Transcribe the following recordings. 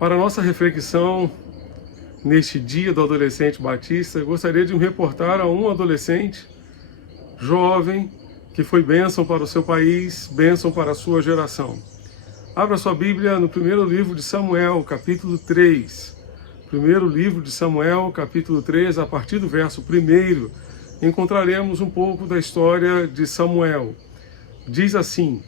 Para a nossa reflexão neste dia do adolescente batista, eu gostaria de me reportar a um adolescente jovem que foi bênção para o seu país, bênção para a sua geração. Abra sua Bíblia no primeiro livro de Samuel, capítulo 3. Primeiro livro de Samuel, capítulo 3, a partir do verso 1, encontraremos um pouco da história de Samuel. Diz assim: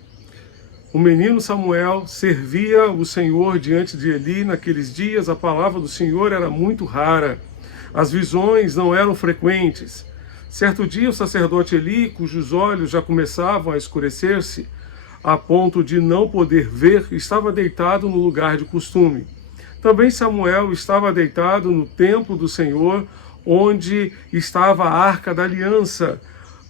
o menino Samuel servia o Senhor diante de Eli. Naqueles dias a palavra do Senhor era muito rara. As visões não eram frequentes. Certo dia o sacerdote Eli, cujos olhos já começavam a escurecer-se, a ponto de não poder ver, estava deitado no lugar de costume. Também Samuel estava deitado no templo do Senhor, onde estava a arca da aliança.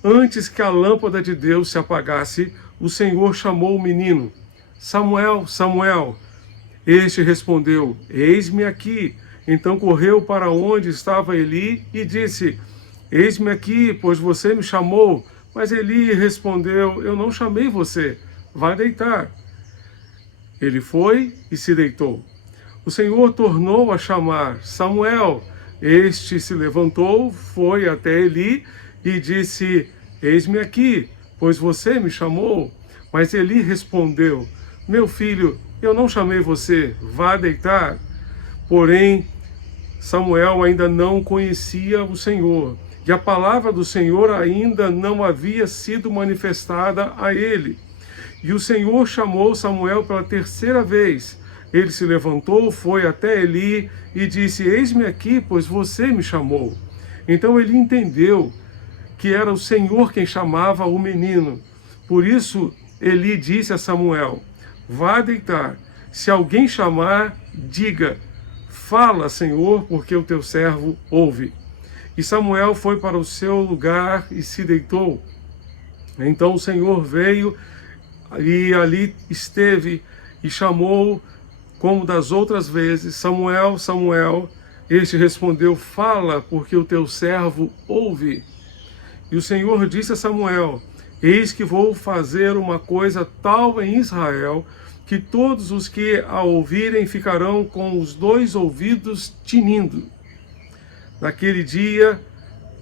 Antes que a lâmpada de Deus se apagasse, o Senhor chamou o menino: Samuel, Samuel. Este respondeu: eis-me aqui. Então correu para onde estava Eli e disse: eis-me aqui, pois você me chamou. Mas Eli respondeu: eu não chamei você, vá deitar. Ele foi e se deitou. O Senhor tornou a chamar: Samuel. Este se levantou, foi até Eli e disse: eis-me aqui, pois você me chamou. Mas Eli respondeu: meu filho, eu não chamei você, vá deitar. Porém, Samuel ainda não conhecia o Senhor, e a palavra do Senhor ainda não havia sido manifestada a ele. E o Senhor chamou Samuel pela terceira vez. Ele se levantou, foi até Eli e disse: eis-me aqui, pois você me chamou. Então ele entendeu que era o Senhor quem chamava o menino. Por isso Eli disse a Samuel: vá deitar. Se alguém chamar, diga: fala, Senhor, porque o teu servo ouve. E Samuel foi para o seu lugar e se deitou. Então o Senhor veio e ali esteve e chamou, como das outras vezes: Samuel, Samuel. Este respondeu: fala, porque o teu servo ouve. E o Senhor disse a Samuel: eis que vou fazer uma coisa tal em Israel, que todos os que a ouvirem ficarão com os dois ouvidos tinindo. Naquele dia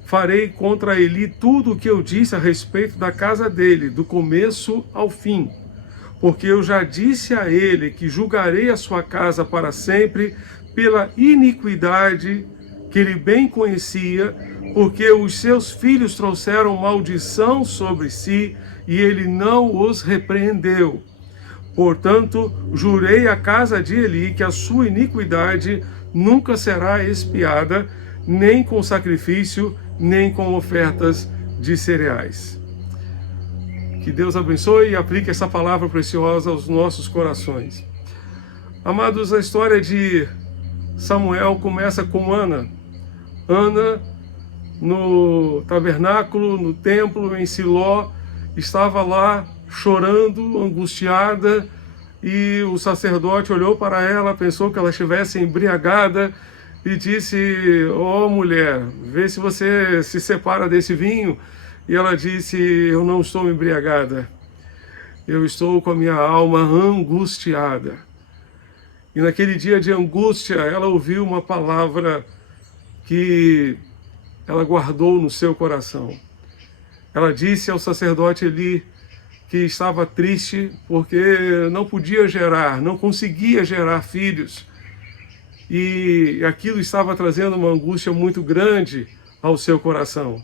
farei contra Eli tudo o que eu disse a respeito da casa dele, do começo ao fim. Porque eu já disse a ele que julgarei a sua casa para sempre pela iniquidade que ele bem conhecia, porque os seus filhos trouxeram maldição sobre si e ele não os repreendeu. Portanto, jurei à casa de Eli que a sua iniquidade nunca será expiada, nem com sacrifício, nem com ofertas de cereais. Que Deus abençoe e aplique essa palavra preciosa aos nossos corações. Amados, a história de Samuel começa com Ana. Ana, no tabernáculo, no templo, em Siló, estava lá chorando, angustiada, e o sacerdote olhou para ela, pensou que ela estivesse embriagada e disse: ó mulher, vê se você se separa desse vinho. E ela disse: eu não estou embriagada, eu estou com a minha alma angustiada. E naquele dia de angústia, ela ouviu uma palavra que ela guardou no seu coração. Ela disse ao sacerdote Eli que estava triste porque não podia gerar, não conseguia gerar filhos. E aquilo estava trazendo uma angústia muito grande ao seu coração.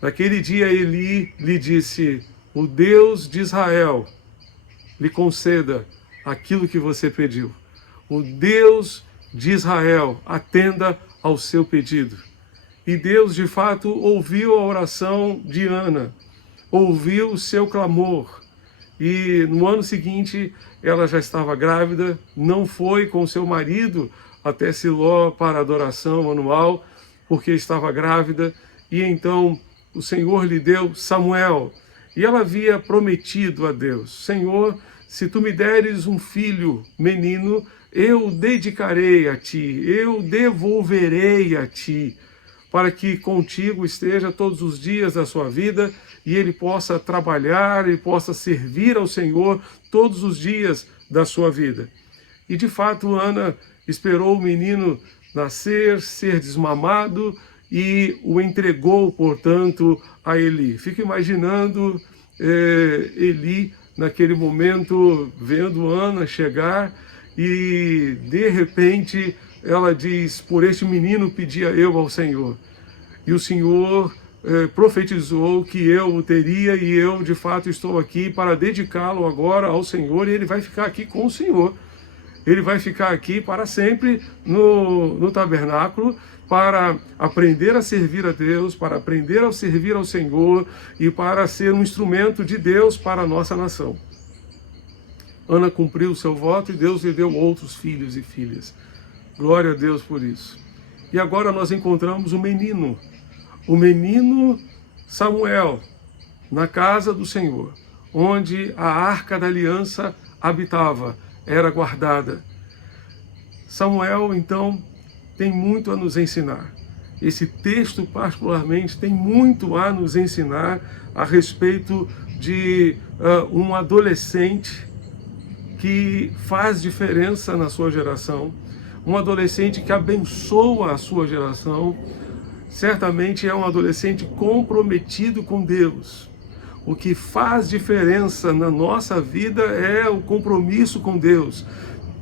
Naquele dia Eli lhe disse: o Deus de Israel lhe conceda aquilo que você pediu. O Deus de Israel atenda ao seu pedido. E Deus, de fato, ouviu a oração de Ana, ouviu o seu clamor. E no ano seguinte, ela já estava grávida, não foi com seu marido até Siló para a adoração anual, porque estava grávida. E então o Senhor lhe deu Samuel. E ela havia prometido a Deus: Senhor, se tu me deres um filho menino, eu o dedicarei a ti, eu devolverei a ti, para que contigo esteja todos os dias da sua vida e ele possa trabalhar, ele possa servir ao Senhor todos os dias da sua vida. E de fato Ana esperou o menino nascer, ser desmamado e o entregou, portanto, a Eli. Fico imaginando Eli naquele momento, vendo Ana chegar e de repente ela diz: por este menino pedia eu ao Senhor. E o Senhor profetizou que eu o teria e eu de fato estou aqui para dedicá-lo agora ao Senhor e ele vai ficar aqui com o Senhor. Ele vai ficar aqui para sempre no tabernáculo para aprender a servir a Deus, para aprender a servir ao Senhor e para ser um instrumento de Deus para a nossa nação. Ana cumpriu o seu voto e Deus lhe deu outros filhos e filhas. Glória a Deus por isso. E agora nós encontramos o menino Samuel, na casa do Senhor, onde a arca da aliança habitava, era guardada. Samuel, então, tem muito a nos ensinar. Esse texto, particularmente, tem muito a nos ensinar a respeito de um adolescente que faz diferença na sua geração, um adolescente que abençoa a sua geração. Certamente é um adolescente comprometido com Deus. O que faz diferença na nossa vida é o compromisso com Deus.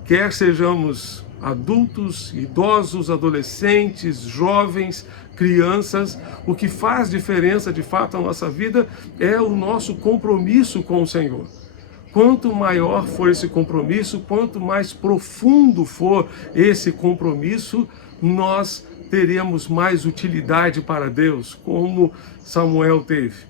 Quer sejamos adultos, idosos, adolescentes, jovens, crianças, o que faz diferença de fato na nossa vida é o nosso compromisso com o Senhor. Quanto maior for esse compromisso, quanto mais profundo for esse compromisso, nós teremos mais utilidade para Deus, como Samuel teve.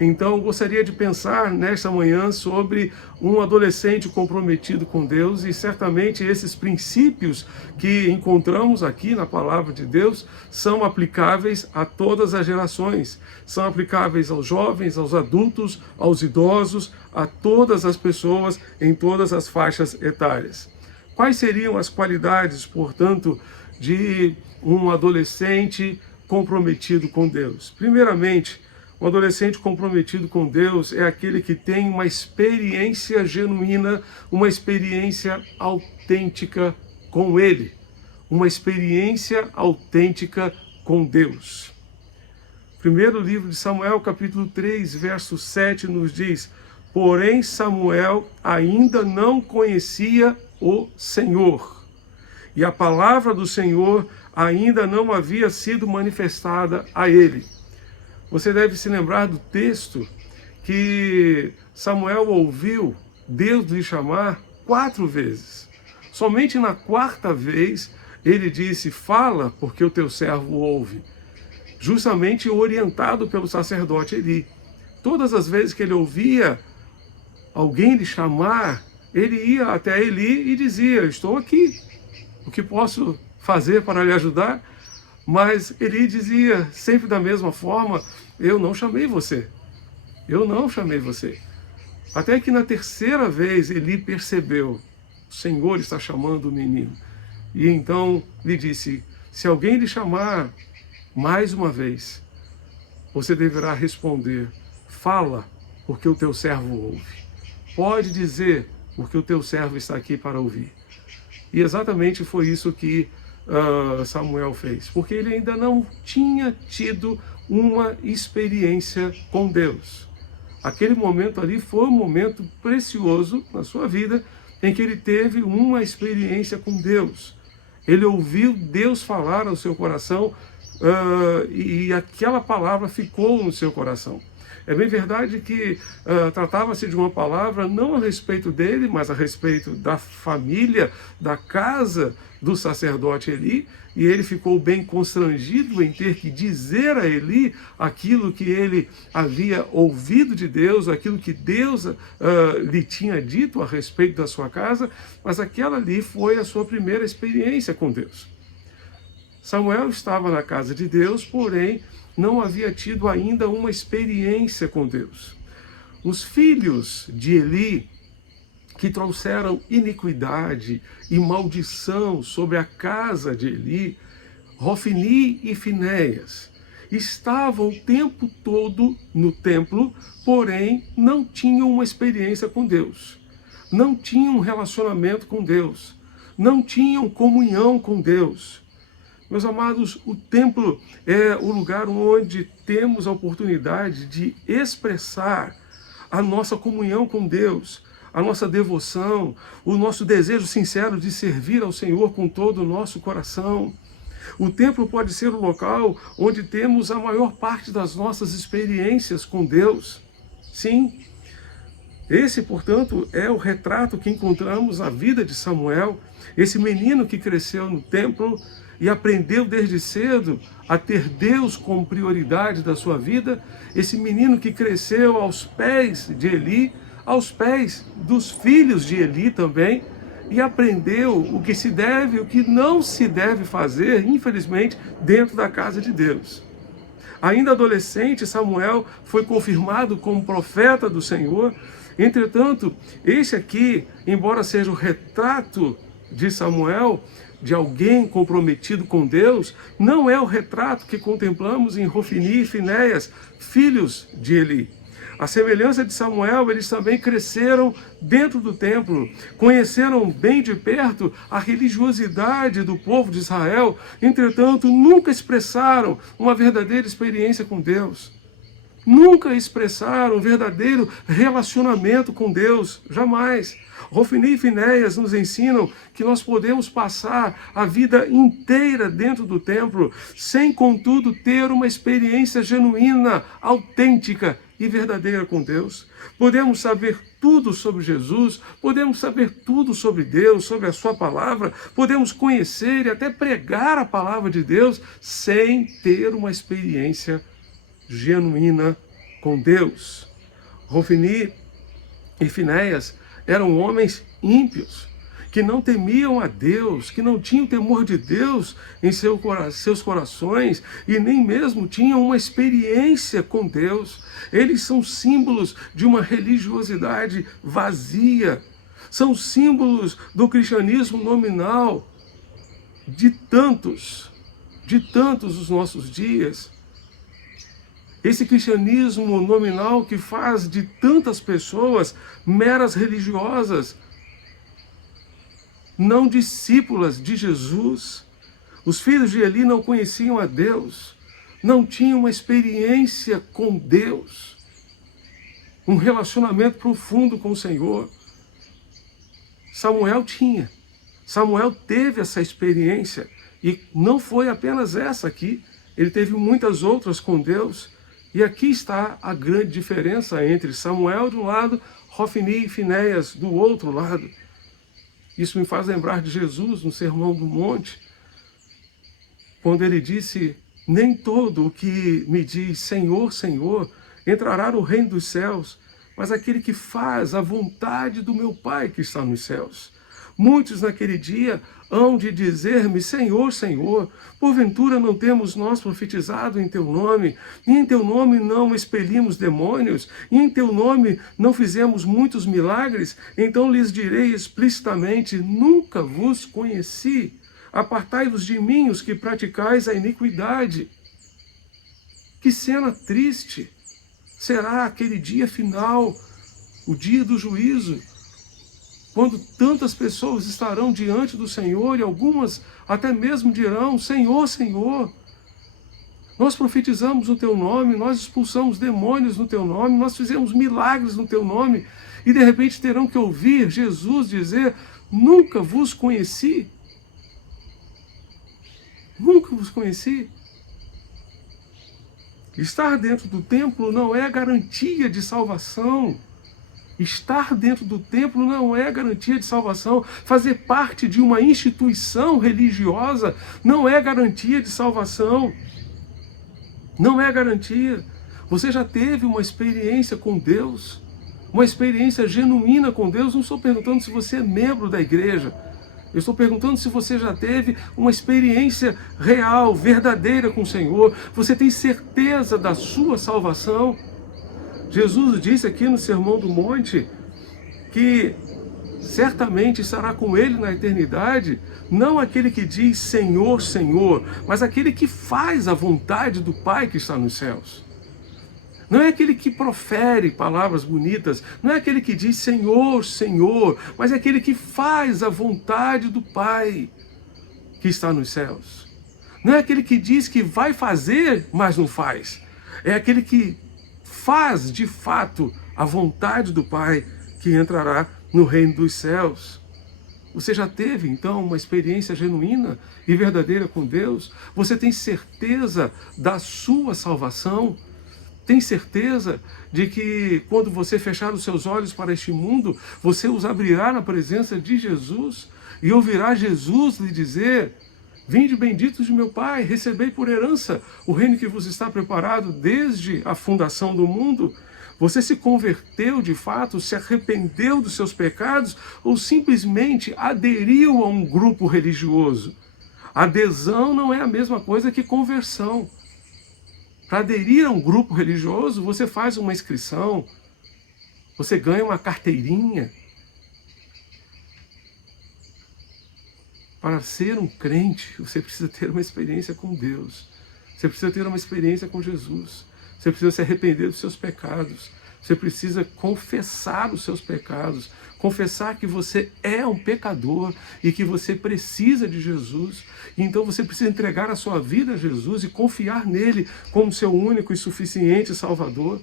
Então, eu gostaria de pensar nesta manhã sobre um adolescente comprometido com Deus e certamente esses princípios que encontramos aqui na palavra de Deus são aplicáveis a todas as gerações. São aplicáveis aos jovens, aos adultos, aos idosos, a todas as pessoas em todas as faixas etárias. Quais seriam as qualidades, portanto, de um adolescente comprometido com Deus? Primeiramente, um adolescente comprometido com Deus é aquele que tem uma experiência genuína, uma experiência autêntica com Ele. Uma experiência autêntica com Deus. Primeiro livro de Samuel, capítulo 3, verso 7, nos diz: porém Samuel ainda não conhecia o Senhor, e a palavra do Senhor ainda não havia sido manifestada a ele. Você deve se lembrar do texto que Samuel ouviu Deus lhe chamar 4 vezes. Somente na 4ª vez ele disse: fala, porque o teu servo ouve. Justamente orientado pelo sacerdote Eli. Todas as vezes que ele ouvia alguém lhe chamar, ele ia até Eli e dizia: estou aqui, o que posso fazer para lhe ajudar? Mas Eli dizia sempre da mesma forma: eu não chamei você, eu não chamei você. Até que na 3ª vez Eli percebeu: o Senhor está chamando o menino. E então lhe disse: se alguém lhe chamar mais uma vez, você deverá responder: fala, porque o teu servo ouve. Pode dizer, porque o teu servo está aqui para ouvir. E exatamente foi isso que Samuel fez, porque ele ainda não tinha tido uma experiência com Deus. Aquele momento ali foi um momento precioso na sua vida, em que ele teve uma experiência com Deus. Ele ouviu Deus falar ao seu coração e aquela palavra ficou no seu coração. É bem verdade que tratava-se de uma palavra não a respeito dele, mas a respeito da família, da casa do sacerdote Eli, e ele ficou bem constrangido em ter que dizer a Eli aquilo que ele havia ouvido de Deus, aquilo que Deus lhe tinha dito a respeito da sua casa, mas aquela ali foi a sua primeira experiência com Deus. Samuel estava na casa de Deus, porém não havia tido ainda uma experiência com Deus. Os filhos de Eli, que trouxeram iniquidade e maldição sobre a casa de Eli, Hofni e Finéias, estavam o tempo todo no templo, porém não tinham uma experiência com Deus. Não tinham um relacionamento com Deus. não tinham comunhão com Deus. Meus amados, o templo é o lugar onde temos a oportunidade de expressar a nossa comunhão com Deus, a nossa devoção, o nosso desejo sincero de servir ao Senhor com todo o nosso coração. O templo pode ser o local onde temos a maior parte das nossas experiências com Deus. Sim, esse, portanto, é o retrato que encontramos na vida de Samuel, esse menino que cresceu no templo e aprendeu desde cedo a ter Deus como prioridade da sua vida, esse menino que cresceu aos pés de Eli, aos pés dos filhos de Eli também, e aprendeu o que se deve e o que não se deve fazer, infelizmente, dentro da casa de Deus. Ainda adolescente, Samuel foi confirmado como profeta do Senhor. Entretanto, este aqui, embora seja o retrato de Samuel, de alguém comprometido com Deus, não é o retrato que contemplamos em Hofni e Finéias, filhos de Eli. A semelhança de Samuel, eles também cresceram dentro do templo, conheceram bem de perto a religiosidade do povo de Israel, entretanto, nunca expressaram uma verdadeira experiência com Deus. Nunca expressaram um verdadeiro relacionamento com Deus, jamais. Hofni e Finéias nos ensinam que nós podemos passar a vida inteira dentro do templo, sem, contudo, ter uma experiência genuína, autêntica e verdadeira com Deus. Podemos saber tudo sobre Jesus, podemos saber tudo sobre Deus, sobre a sua palavra, podemos conhecer e até pregar a palavra de Deus sem ter uma experiência genuína com Deus. Hofni e Finéias eram homens ímpios, que não temiam a Deus, que não tinham temor de Deus em seus corações e nem mesmo tinham uma experiência com Deus. Eles são símbolos de uma religiosidade vazia, são símbolos do cristianismo nominal de tantos os nossos dias. Esse cristianismo nominal que faz de tantas pessoas meras religiosas, não discípulas de Jesus. Os filhos de Eli não conheciam a Deus, não tinham uma experiência com Deus, um relacionamento profundo com o Senhor. Samuel tinha. Samuel teve essa experiência, e não foi apenas essa aqui, ele teve muitas outras com Deus. E aqui está a grande diferença entre Samuel de um lado, Hofni e Finéias do outro lado. Isso me faz lembrar de Jesus no Sermão do Monte, quando ele disse: nem todo o que me diz Senhor, Senhor, entrará no reino dos céus, mas aquele que faz a vontade do meu Pai que está nos céus. Muitos naquele dia hão de dizer-me: Senhor, Senhor, porventura não temos nós profetizado em teu nome, e em teu nome não expelimos demônios, e em teu nome não fizemos muitos milagres? Então lhes direi explicitamente: nunca vos conheci. Apartai-vos de mim, os que praticais a iniquidade. Que cena triste será aquele dia final, o dia do juízo, quando tantas pessoas estarão diante do Senhor e algumas até mesmo dirão: Senhor, Senhor, nós profetizamos no teu nome, nós expulsamos demônios no teu nome, nós fizemos milagres no teu nome, e de repente terão que ouvir Jesus dizer: nunca vos conheci. Nunca vos conheci. Estar dentro do templo não é garantia de salvação. Estar dentro do templo não é garantia de salvação. Fazer parte de uma instituição religiosa não é garantia de salvação. Não é garantia. Você já teve uma experiência com Deus? Uma experiência genuína com Deus? Não estou perguntando se você é membro da igreja. Eu estou perguntando se você já teve uma experiência real, verdadeira com o Senhor. Você tem certeza da sua salvação? Jesus disse aqui no Sermão do Monte que certamente estará com ele na eternidade, não aquele que diz Senhor, Senhor, mas aquele que faz a vontade do Pai que está nos céus. Não é aquele que profere palavras bonitas, não é aquele que diz Senhor, Senhor, mas é aquele que faz a vontade do Pai que está nos céus. Não é aquele que diz que vai fazer, mas não faz. É aquele que faz de fato a vontade do Pai que entrará no reino dos céus. Você já teve, então, uma experiência genuína e verdadeira com Deus? Você tem certeza da sua salvação? Tem certeza de que quando você fechar os seus olhos para este mundo, você os abrirá na presença de Jesus e ouvirá Jesus lhe dizer: vinde benditos de meu Pai, recebei por herança o reino que vos está preparado desde a fundação do mundo? Você se converteu de fato, se arrependeu dos seus pecados ou simplesmente aderiu a um grupo religioso? Adesão não é a mesma coisa que conversão. Para aderir a um grupo religioso, você faz uma inscrição, você ganha uma carteirinha. Para ser um crente, você precisa ter uma experiência com Deus. Você precisa ter uma experiência com Jesus. Você precisa se arrepender dos seus pecados. Você precisa confessar os seus pecados. Confessar que você é um pecador e que você precisa de Jesus. Então você precisa entregar a sua vida a Jesus e confiar nele como seu único e suficiente Salvador.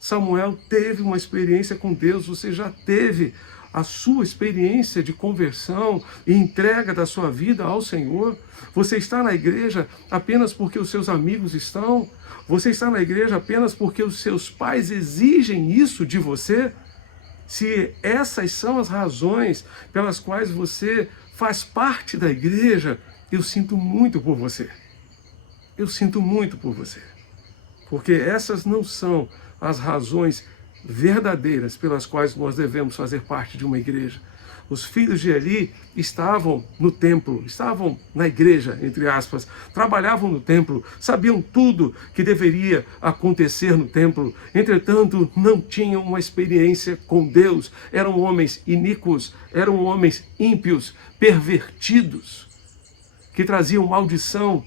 Samuel teve uma experiência com Deus. Você já teve a sua experiência de conversão e entrega da sua vida ao Senhor? Você está na igreja apenas porque os seus amigos estão? Você está na igreja apenas porque os seus pais exigem isso de você? Se essas são as razões pelas quais você faz parte da igreja, eu sinto muito por você. Eu sinto muito por você. Porque essas não são as razões verdadeiras pelas quais nós devemos fazer parte de uma igreja. Os filhos de Eli estavam no templo, estavam na igreja, entre aspas, trabalhavam no templo, sabiam tudo que deveria acontecer no templo, entretanto não tinham uma experiência com Deus, eram homens iníquos, eram homens ímpios, pervertidos, que traziam maldição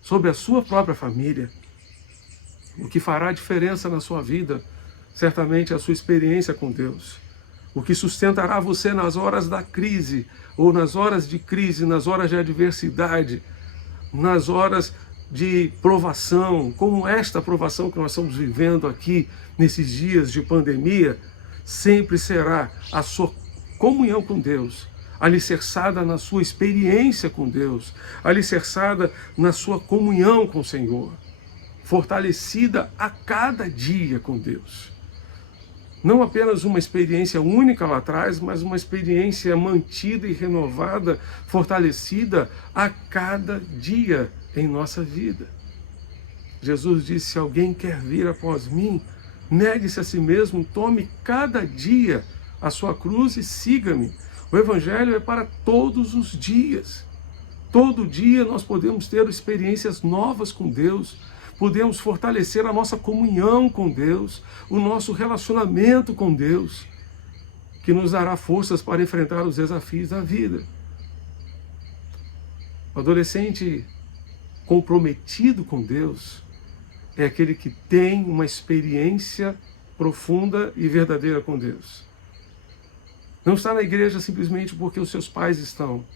sobre a sua própria família. O que fará diferença na sua vida, certamente, é a sua experiência com Deus. O que sustentará você nas horas da crise, ou nas horas de crise, nas horas de adversidade, nas horas de provação, como esta provação que nós estamos vivendo aqui nesses dias de pandemia, sempre será a sua comunhão com Deus, alicerçada na sua experiência com Deus, alicerçada na sua comunhão com o Senhor, fortalecida a cada dia com Deus. Não apenas uma experiência única lá atrás, mas uma experiência mantida e renovada, fortalecida a cada dia em nossa vida. Jesus disse: se alguém quer vir após mim, negue-se a si mesmo, tome cada dia a sua cruz e siga-me. O Evangelho é para todos os dias. Todo dia nós podemos ter experiências novas com Deus, podemos fortalecer a nossa comunhão com Deus, o nosso relacionamento com Deus, que nos dará forças para enfrentar os desafios da vida. O adolescente comprometido com Deus é aquele que tem uma experiência profunda e verdadeira com Deus. Não está na igreja simplesmente porque os seus pais estão.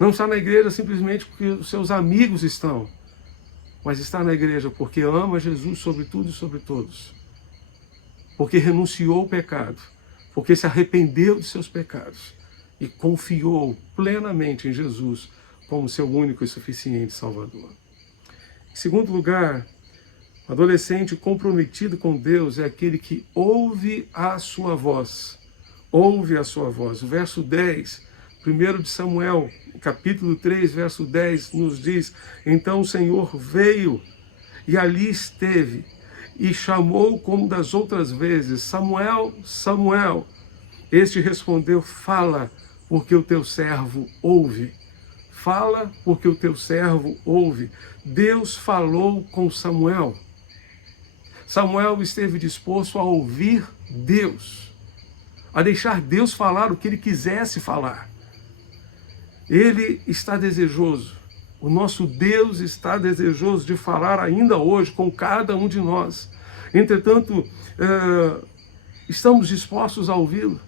Não está na igreja simplesmente porque os seus amigos estão. Mas está na igreja porque ama Jesus sobre tudo e sobre todos. Porque renunciou ao pecado. Porque se arrependeu de seus pecados. E confiou plenamente em Jesus como seu único e suficiente Salvador. Em segundo lugar, o adolescente comprometido com Deus é aquele que ouve a sua voz. Ouve a sua voz. O verso 10, 1 de Samuel, capítulo 3, verso 10, nos diz: então o Senhor veio e ali esteve e chamou como das outras vezes: Samuel, Samuel. Este respondeu: fala, porque o teu servo ouve. Fala, porque o teu servo ouve. Deus falou com Samuel. Samuel esteve disposto a ouvir Deus, a deixar Deus falar o que ele quisesse falar. Ele está desejoso, o nosso Deus está desejoso de falar ainda hoje com cada um de nós. Entretanto, estamos dispostos a ouvi-lo.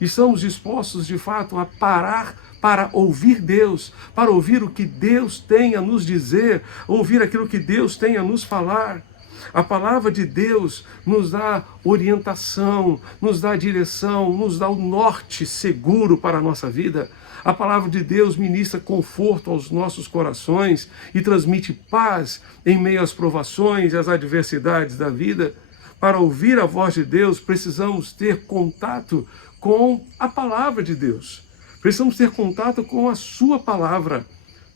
Estamos dispostos, de fato, a parar para ouvir Deus, para ouvir o que Deus tem a nos dizer, ouvir aquilo que Deus tem a nos falar. A palavra de Deus nos dá orientação, nos dá direção, nos dá o norte seguro para a nossa vida. A palavra de Deus ministra conforto aos nossos corações e transmite paz em meio às provações e às adversidades da vida. Para ouvir a voz de Deus, precisamos ter contato com a palavra de Deus. Precisamos ter contato com a sua palavra.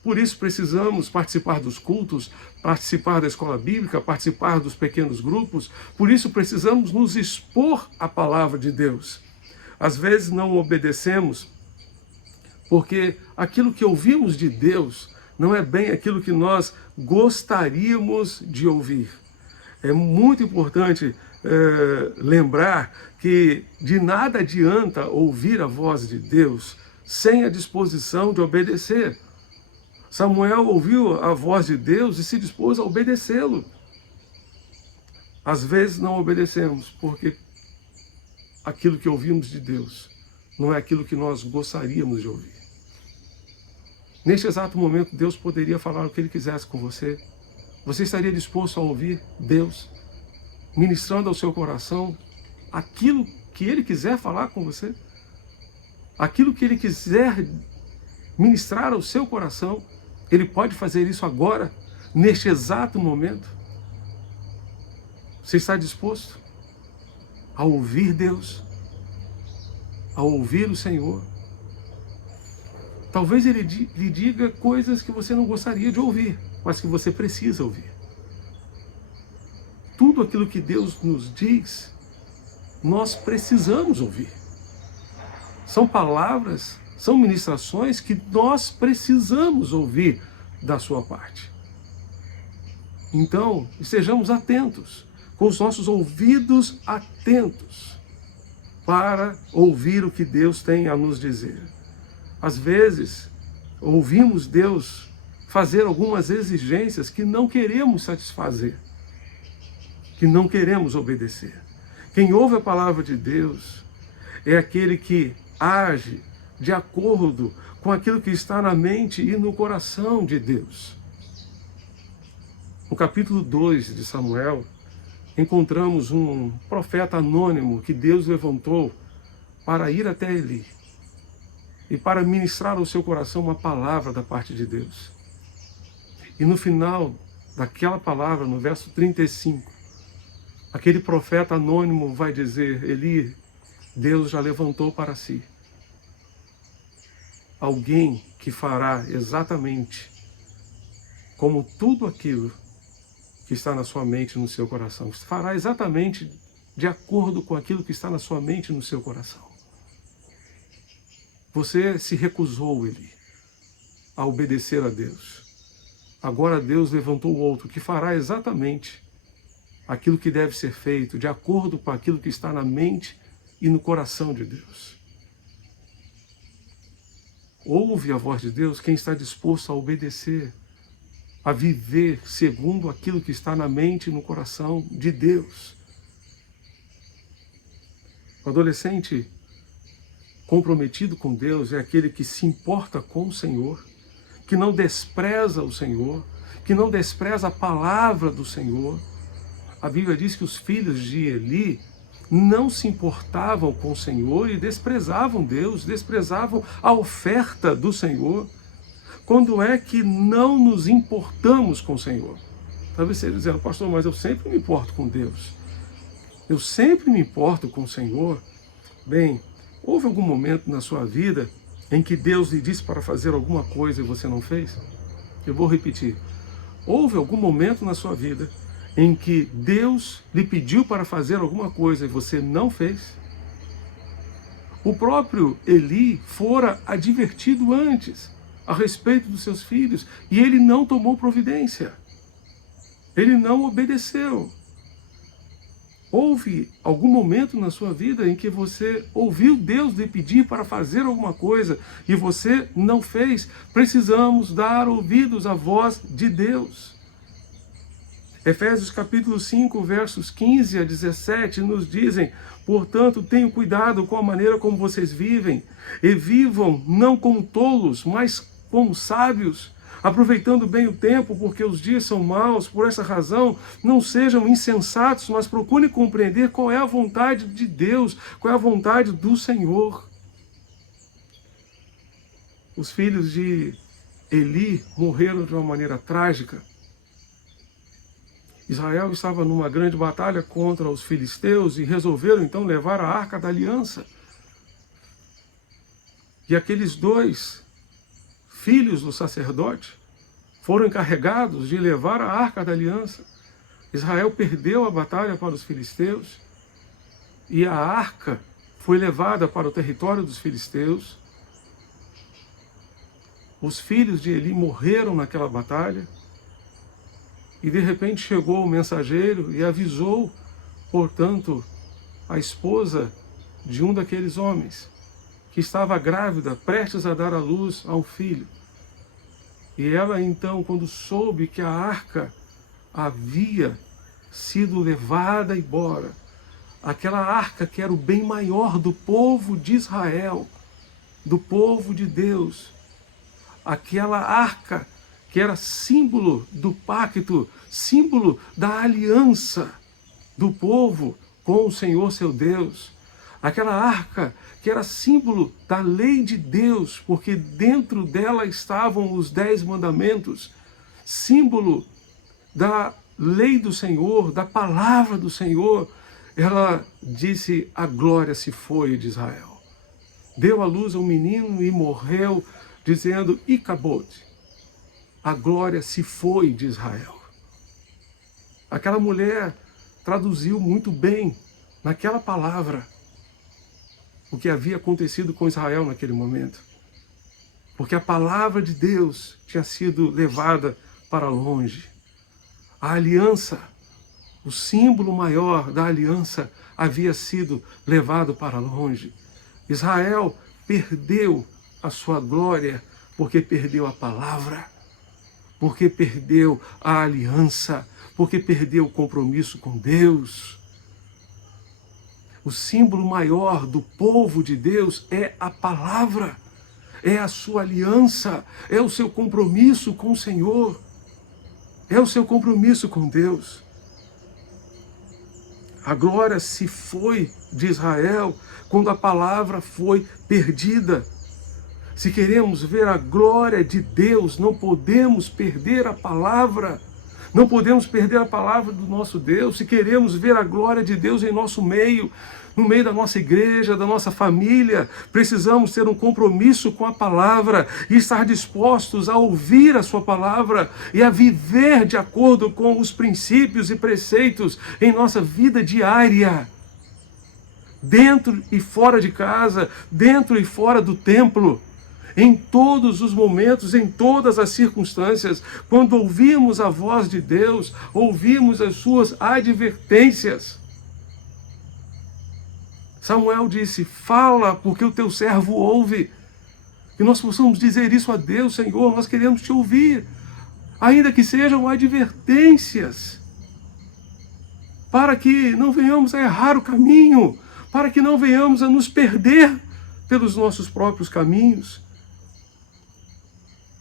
Por isso precisamos participar dos cultos, participar da escola bíblica, participar dos pequenos grupos. Por isso precisamos nos expor à palavra de Deus. Às vezes não obedecemos porque aquilo que ouvimos de Deus não é bem aquilo que nós gostaríamos de ouvir. É muito importante lembrar que de nada adianta ouvir a voz de Deus sem a disposição de obedecer. Samuel ouviu a voz de Deus e se dispôs a obedecê-lo. Às vezes não obedecemos porque aquilo que ouvimos de Deus não é aquilo que nós gostaríamos de ouvir. Neste exato momento, Deus poderia falar o que Ele quisesse com você. Você estaria disposto a ouvir Deus, ministrando ao seu coração aquilo que Ele quiser falar com você? Aquilo que Ele quiser ministrar ao seu coração, Ele pode fazer isso agora, neste exato momento? Você está disposto a ouvir Deus, a ouvir o Senhor? Talvez Ele lhe diga coisas que você não gostaria de ouvir, mas que você precisa ouvir. Tudo aquilo que Deus nos diz, nós precisamos ouvir. São palavras, são ministrações que nós precisamos ouvir da sua parte. Então, estejamos atentos, com os nossos ouvidos atentos, para ouvir o que Deus tem a nos dizer. Às vezes, ouvimos Deus fazer algumas exigências que não queremos satisfazer, que não queremos obedecer. Quem ouve a palavra de Deus é aquele que age de acordo com aquilo que está na mente e no coração de Deus. No capítulo 2 de Samuel, encontramos um profeta anônimo que Deus levantou para ir até Eli e para ministrar ao seu coração uma palavra da parte de Deus. E no final daquela palavra, no verso 35, aquele profeta anônimo vai dizer: Eli, Deus já levantou para si alguém que fará exatamente como tudo aquilo que está na sua mente e no seu coração. Fará exatamente de acordo com aquilo que está na sua mente e no seu coração. Você se recusou, Eli, a obedecer a Deus. Agora Deus levantou outro que fará exatamente aquilo que deve ser feito, de acordo com aquilo que está na mente e no coração de Deus. Ouve a voz de Deus quem está disposto a obedecer, a viver segundo aquilo que está na mente e no coração de Deus. O adolescente comprometido com Deus é aquele que se importa com o Senhor, que não despreza o Senhor, que não despreza a palavra do Senhor. A Bíblia diz que os filhos de Eli não se importavam com o Senhor e desprezavam Deus, desprezavam a oferta do Senhor. Quando é que não nos importamos com o Senhor? Talvez você dizendo: pastor, mas eu sempre me importo com Deus. Eu sempre me importo com o Senhor. Bem, houve algum momento na sua vida em que Deus lhe disse para fazer alguma coisa e você não fez? Eu vou repetir. Houve algum momento na sua vida em que Deus lhe pediu para fazer alguma coisa e você não fez? O próprio Eli fora advertido antes a respeito dos seus filhos e ele não tomou providência. Ele não obedeceu. Houve algum momento na sua vida em que você ouviu Deus lhe pedir para fazer alguma coisa e você não fez? Precisamos dar ouvidos à voz de Deus. Efésios capítulo 5, versos 15 a 17 nos dizem: portanto, tenham cuidado com a maneira como vocês vivem, e vivam não como tolos, mas como sábios, aproveitando bem o tempo, porque os dias são maus. Por essa razão, não sejam insensatos, mas procurem compreender qual é a vontade de Deus, qual é a vontade do Senhor. Os filhos de Eli morreram de uma maneira trágica. Israel estava numa grande batalha contra os filisteus e resolveram então levar a Arca da Aliança. E aqueles dois filhos do sacerdote foram encarregados de levar a Arca da Aliança. Israel perdeu a batalha para os filisteus e a Arca foi levada para o território dos filisteus. Os filhos de Eli morreram naquela batalha. E de repente chegou o mensageiro e avisou, portanto, a esposa de um daqueles homens, que estava grávida, prestes a dar à luz a um filho. E ela então, quando soube que a arca havia sido levada embora, aquela arca que era o bem maior do povo de Israel, do povo de Deus, aquela arca que era símbolo do pacto, símbolo da aliança do povo com o Senhor seu Deus. Aquela arca que era símbolo da lei de Deus, porque dentro dela estavam os 10 mandamentos, símbolo da lei do Senhor, da palavra do Senhor. Ela disse: a glória se foi de Israel. Deu à luz a um menino e morreu, dizendo: Icabod. A glória se foi de Israel. Aquela mulher traduziu muito bem, naquela palavra, o que havia acontecido com Israel naquele momento. Porque a palavra de Deus tinha sido levada para longe. A aliança, o símbolo maior da aliança, havia sido levado para longe. Israel perdeu a sua glória porque perdeu a palavra, porque perdeu a aliança, porque perdeu o compromisso com Deus. O símbolo maior do povo de Deus é a palavra, é a sua aliança, é o seu compromisso com o Senhor, é o seu compromisso com Deus. A glória se foi de Israel quando a palavra foi perdida. Se queremos ver a glória de Deus, não podemos perder a palavra. Não podemos perder a palavra do nosso Deus. Se queremos ver a glória de Deus em nosso meio, no meio da nossa igreja, da nossa família, precisamos ter um compromisso com a palavra e estar dispostos a ouvir a sua palavra e a viver de acordo com os princípios e preceitos em nossa vida diária. Dentro e fora de casa, dentro e fora do templo. Em todos os momentos, em todas as circunstâncias, quando ouvimos a voz de Deus, ouvimos as suas advertências. Samuel disse: fala, porque o teu servo ouve. Que nós possamos dizer isso a Deus: Senhor, nós queremos te ouvir, ainda que sejam advertências, para que não venhamos a errar o caminho, para que não venhamos a nos perder pelos nossos próprios caminhos.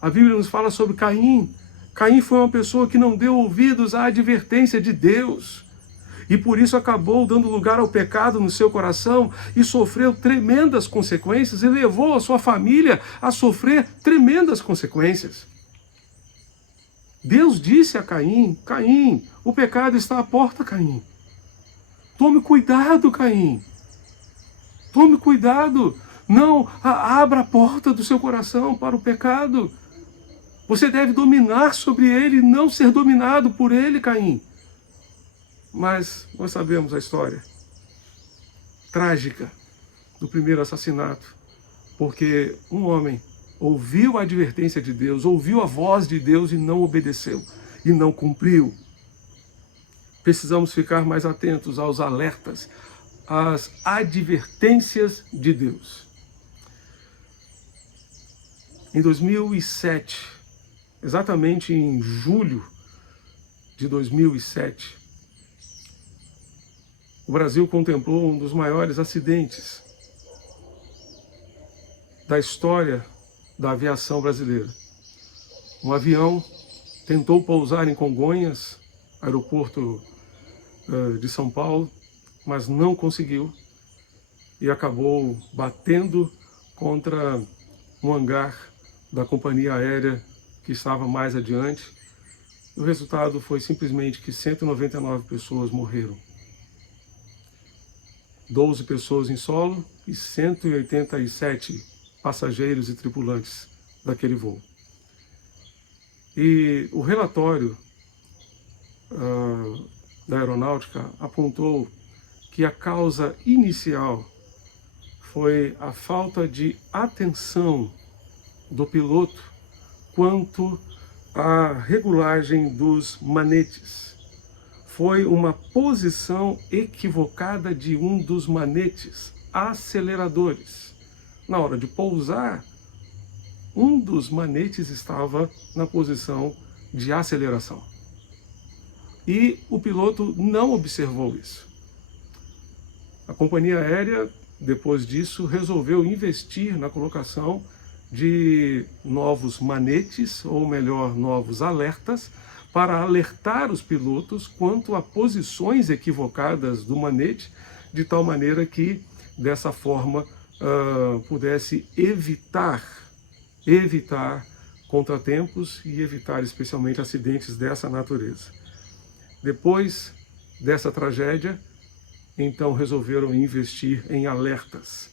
A Bíblia nos fala sobre Caim. Caim foi uma pessoa que não deu ouvidos à advertência de Deus. E por isso acabou dando lugar ao pecado no seu coração e sofreu tremendas consequências e levou a sua família a sofrer tremendas consequências. Deus disse a Caim: Caim, o pecado está à porta, Caim. Tome cuidado, Caim. Tome cuidado. Não abra a porta do seu coração para o pecado. Você deve dominar sobre ele e não ser dominado por ele, Caim. Mas nós sabemos a história trágica do primeiro assassinato, porque um homem ouviu a advertência de Deus, ouviu a voz de Deus e não obedeceu, e não cumpriu. Precisamos ficar mais atentos aos alertas, às advertências de Deus. Em 2007, exatamente em julho de 2007, o Brasil contemplou um dos maiores acidentes da história da aviação brasileira. Um avião tentou pousar em Congonhas, aeroporto de São Paulo, mas não conseguiu e acabou batendo contra um hangar da companhia aérea que estava mais adiante. O resultado foi simplesmente que 199 pessoas morreram. 12 pessoas em solo e 187 passageiros e tripulantes daquele voo. E o relatório da aeronáutica apontou que a causa inicial foi a falta de atenção do piloto quanto à regulagem dos manetes. Foi uma posição equivocada de um dos manetes aceleradores. Na hora de pousar, um dos manetes estava na posição de aceleração. E o piloto não observou isso. A companhia aérea, depois disso, resolveu investir na colocação de novos manetes, ou melhor, novos alertas, para alertar os pilotos quanto a posições equivocadas do manete, de tal maneira que, dessa forma, pudesse evitar contratempos e evitar especialmente acidentes dessa natureza. Depois dessa tragédia, então resolveram investir em alertas.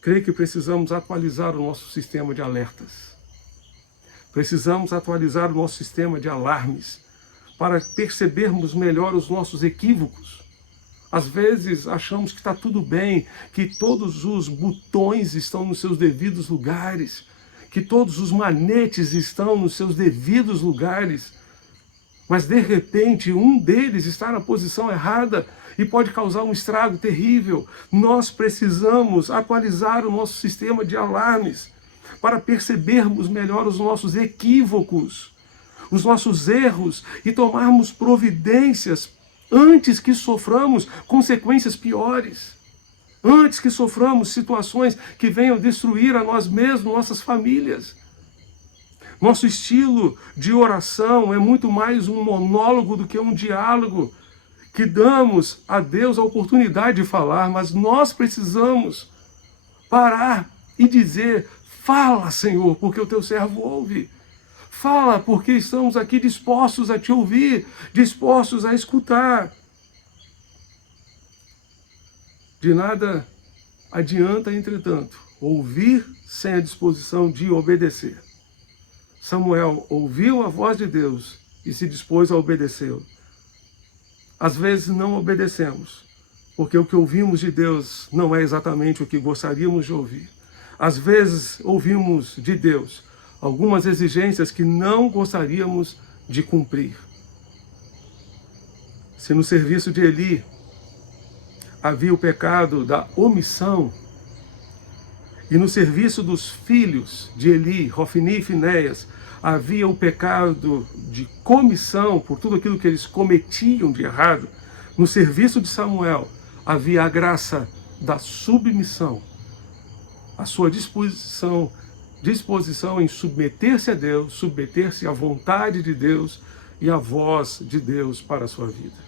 Creio que precisamos atualizar o nosso sistema de alertas. Precisamos atualizar o nosso sistema de alarmes para percebermos melhor os nossos equívocos. Às vezes achamos que está tudo bem, que todos os botões estão nos seus devidos lugares, que todos os manetes estão nos seus devidos lugares, mas de repente um deles está na posição errada e pode causar um estrago terrível. Nós precisamos atualizar o nosso sistema de alarmes para percebermos melhor os nossos equívocos, os nossos erros e tomarmos providências antes que soframos consequências piores, antes que soframos situações que venham destruir a nós mesmos, nossas famílias. Nosso estilo de oração é muito mais um monólogo do que um diálogo, que damos a Deus a oportunidade de falar, mas nós precisamos parar e dizer: fala, Senhor, porque o teu servo ouve. Fala, porque estamos aqui dispostos a te ouvir, dispostos a escutar. De nada adianta, entretanto, ouvir sem a disposição de obedecer. Samuel ouviu a voz de Deus e se dispôs a obedecê-lo. Às vezes não obedecemos, porque o que ouvimos de Deus não é exatamente o que gostaríamos de ouvir. Às vezes ouvimos de Deus algumas exigências que não gostaríamos de cumprir. Se no serviço de Eli havia o pecado da omissão, e no serviço dos filhos de Eli, Hofni e Finéias, havia o pecado de comissão por tudo aquilo que eles cometiam de errado, no serviço de Samuel havia a graça da submissão, a sua disposição em submeter-se a Deus, submeter-se à vontade de Deus e à voz de Deus para a sua vida.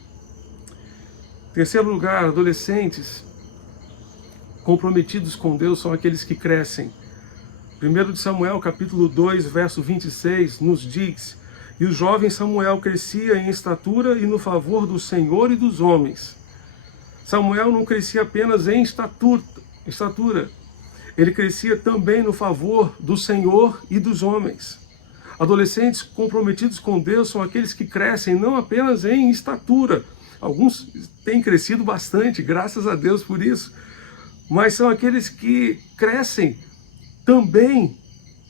Em terceiro lugar, adolescentes comprometidos com Deus são aqueles que crescem. 1 de Samuel, capítulo 2, verso 26, nos diz: e o jovem Samuel crescia em estatura e no favor do Senhor e dos homens. Samuel não crescia apenas em estatura, ele crescia também no favor do Senhor e dos homens. Adolescentes comprometidos com Deus são aqueles que crescem não apenas em estatura. Alguns têm crescido bastante, graças a Deus por isso. Mas são aqueles que crescem também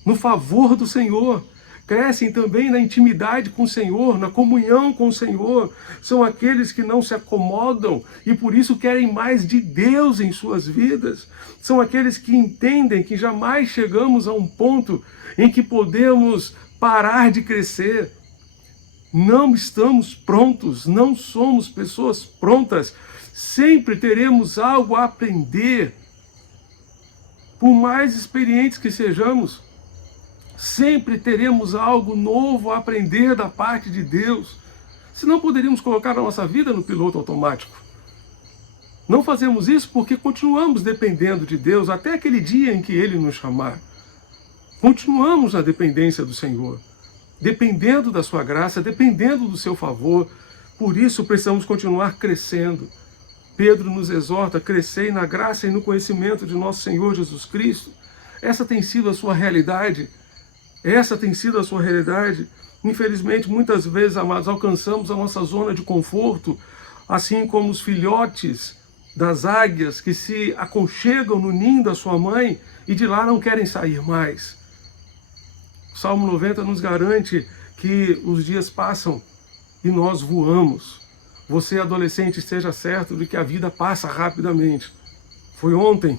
no favor do Senhor. Crescem também na intimidade com o Senhor, na comunhão com o Senhor. São aqueles que não se acomodam e por isso querem mais de Deus em suas vidas. São aqueles que entendem que jamais chegamos a um ponto em que podemos parar de crescer. Não estamos prontos, não somos pessoas prontas. Sempre teremos algo a aprender. Por mais experientes que sejamos, sempre teremos algo novo a aprender da parte de Deus. Senão poderíamos colocar a nossa vida no piloto automático. Não fazemos isso porque continuamos dependendo de Deus até aquele dia em que Ele nos chamar. Continuamos na dependência do Senhor, dependendo da sua graça, dependendo do seu favor. Por isso precisamos continuar crescendo. Pedro nos exorta: crescei na graça e no conhecimento de nosso Senhor Jesus Cristo. Essa tem sido a sua realidade. Essa tem sido a sua realidade. Infelizmente, muitas vezes, amados, alcançamos a nossa zona de conforto, assim como os filhotes das águias que se aconchegam no ninho da sua mãe e de lá não querem sair mais. O Salmo 90 nos garante que os dias passam e nós voamos. Você, adolescente, esteja certo de que a vida passa rapidamente. Foi ontem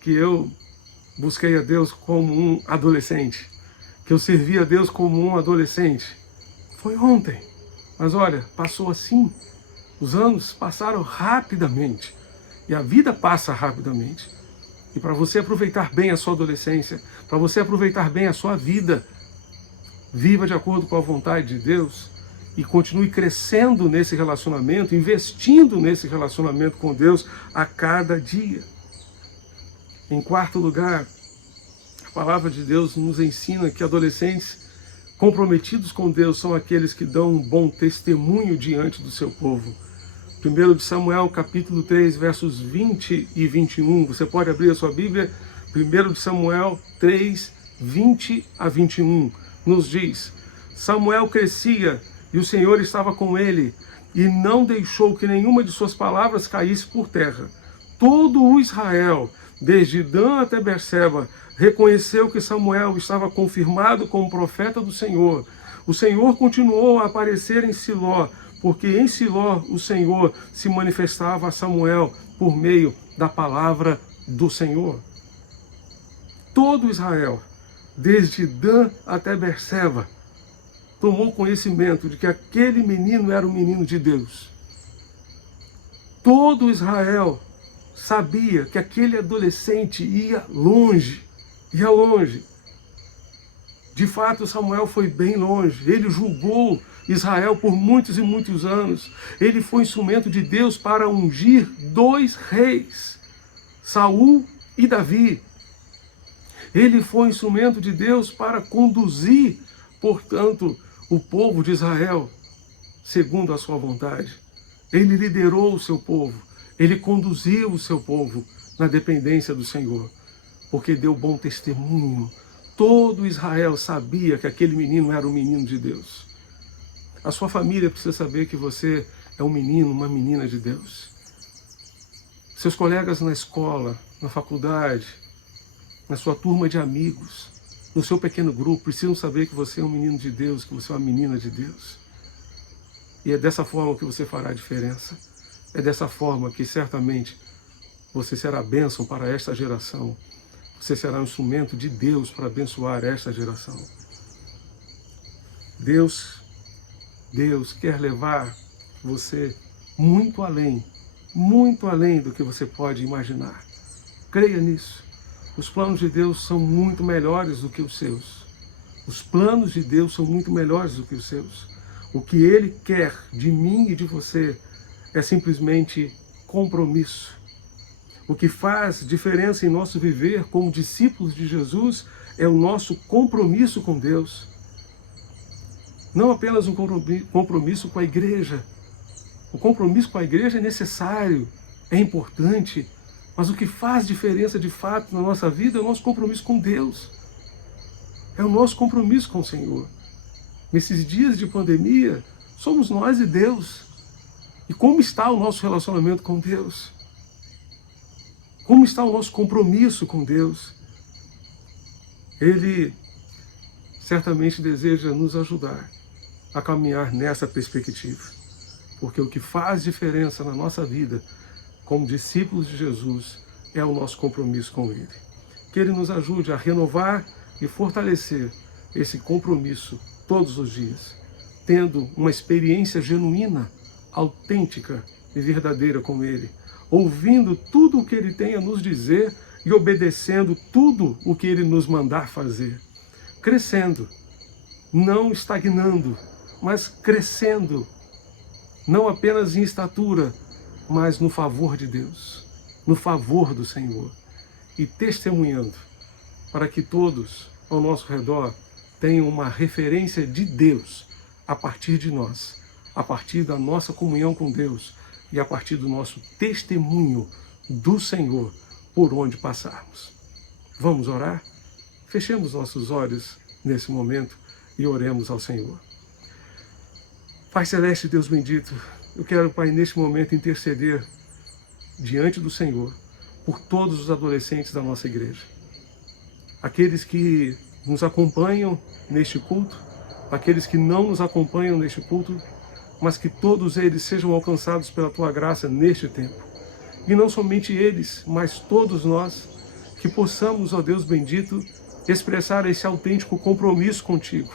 que eu busquei a Deus como um adolescente, que eu servi a Deus como um adolescente. Foi ontem. Mas olha, passou assim. Os anos passaram rapidamente. E a vida passa rapidamente. E para você aproveitar bem a sua adolescência, para você aproveitar bem a sua vida, viva de acordo com a vontade de Deus e continue crescendo nesse relacionamento, investindo nesse relacionamento com Deus a cada dia. Em quarto lugar, a palavra de Deus nos ensina que adolescentes comprometidos com Deus são aqueles que dão um bom testemunho diante do seu povo. 1 Samuel, capítulo 3, versos 20 e 21. Você pode abrir a sua Bíblia. 1 Samuel 3, 20 a 21. Nos diz: Samuel crescia e o Senhor estava com ele, e não deixou que nenhuma de suas palavras caísse por terra. Todo o Israel, desde Dan até Berseba, reconheceu que Samuel estava confirmado como profeta do Senhor. O Senhor continuou a aparecer em Siló, porque em Siló o Senhor se manifestava a Samuel por meio da palavra do Senhor. Todo Israel, desde Dan até Berseba, tomou conhecimento de que aquele menino era o menino de Deus. Todo Israel sabia que aquele adolescente ia longe, ia longe. De fato, Samuel foi bem longe. Ele julgou Israel por muitos e muitos anos. Ele foi instrumento de Deus para ungir 2 reis, Saul e Davi. Ele foi instrumento de Deus para conduzir, portanto, o povo de Israel segundo a sua vontade. Ele liderou o seu povo. Ele conduziu o seu povo na dependência do Senhor, porque deu bom testemunho. Todo Israel sabia que aquele menino era o menino de Deus. A sua família precisa saber que você é um menino, uma menina de Deus. Seus colegas na escola, na faculdade, na sua turma de amigos, no seu pequeno grupo, precisam saber que você é um menino de Deus, que você é uma menina de Deus. E é dessa forma que você fará a diferença. É dessa forma que certamente você será bênção para esta geração. Você será um instrumento de Deus para abençoar esta geração. Deus quer levar você muito além do que você pode imaginar. Creia nisso. Os planos de Deus são muito melhores do que os seus. Os planos de Deus são muito melhores do que os seus. O que Ele quer de mim e de você é simplesmente compromisso. O que faz diferença em nosso viver como discípulos de Jesus é o nosso compromisso com Deus. Não apenas um compromisso com a igreja. O compromisso com a igreja é necessário, é importante, mas o que faz diferença de fato na nossa vida é o nosso compromisso com Deus. É o nosso compromisso com o Senhor. Nesses dias de pandemia, somos nós e Deus. E como está o nosso relacionamento com Deus? Como está o nosso compromisso com Deus? Ele certamente deseja nos ajudar a caminhar nessa perspectiva. Porque o que faz diferença na nossa vida, como discípulos de Jesus, é o nosso compromisso com Ele. Que Ele nos ajude a renovar e fortalecer esse compromisso todos os dias, tendo uma experiência genuína, autêntica e verdadeira com Ele, ouvindo tudo o que Ele tem a nos dizer e obedecendo tudo o que Ele nos mandar fazer, crescendo, não estagnando, mas crescendo, não apenas em estatura, mas no favor de Deus, no favor do Senhor, e testemunhando, para que todos ao nosso redor tenham uma referência de Deus a partir de nós, a partir da nossa comunhão com Deus e a partir do nosso testemunho do Senhor por onde passarmos. Vamos orar? Fechemos nossos olhos nesse momento e oremos ao Senhor. Pai Celeste, Deus bendito, eu quero, Pai, neste momento interceder diante do Senhor por todos os adolescentes da nossa igreja. Aqueles que nos acompanham neste culto, aqueles que não nos acompanham neste culto, mas que todos eles sejam alcançados pela Tua graça neste tempo. E não somente eles, mas todos nós, que possamos, ó Deus bendito, expressar esse autêntico compromisso contigo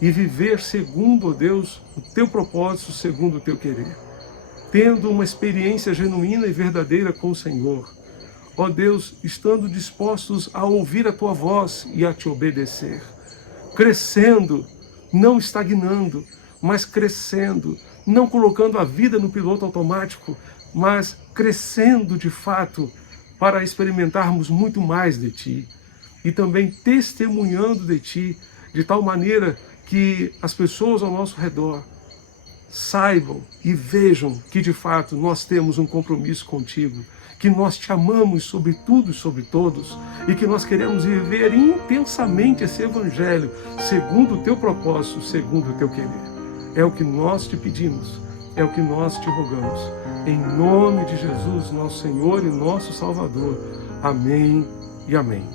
e viver segundo, ó Deus, o Teu propósito, segundo o Teu querer, tendo uma experiência genuína e verdadeira com o Senhor. Ó Deus, estando dispostos a ouvir a Tua voz e a Te obedecer, crescendo, não estagnando, mas crescendo, não colocando a vida no piloto automático, mas crescendo de fato para experimentarmos muito mais de Ti e também testemunhando de Ti, de tal maneira que as pessoas ao nosso redor saibam e vejam que de fato nós temos um compromisso contigo, que nós Te amamos sobre tudo e sobre todos e que nós queremos viver intensamente esse Evangelho segundo o Teu propósito, segundo o Teu querer. É o que nós Te pedimos, é o que nós Te rogamos. Em nome de Jesus, nosso Senhor e nosso Salvador. Amém e amém.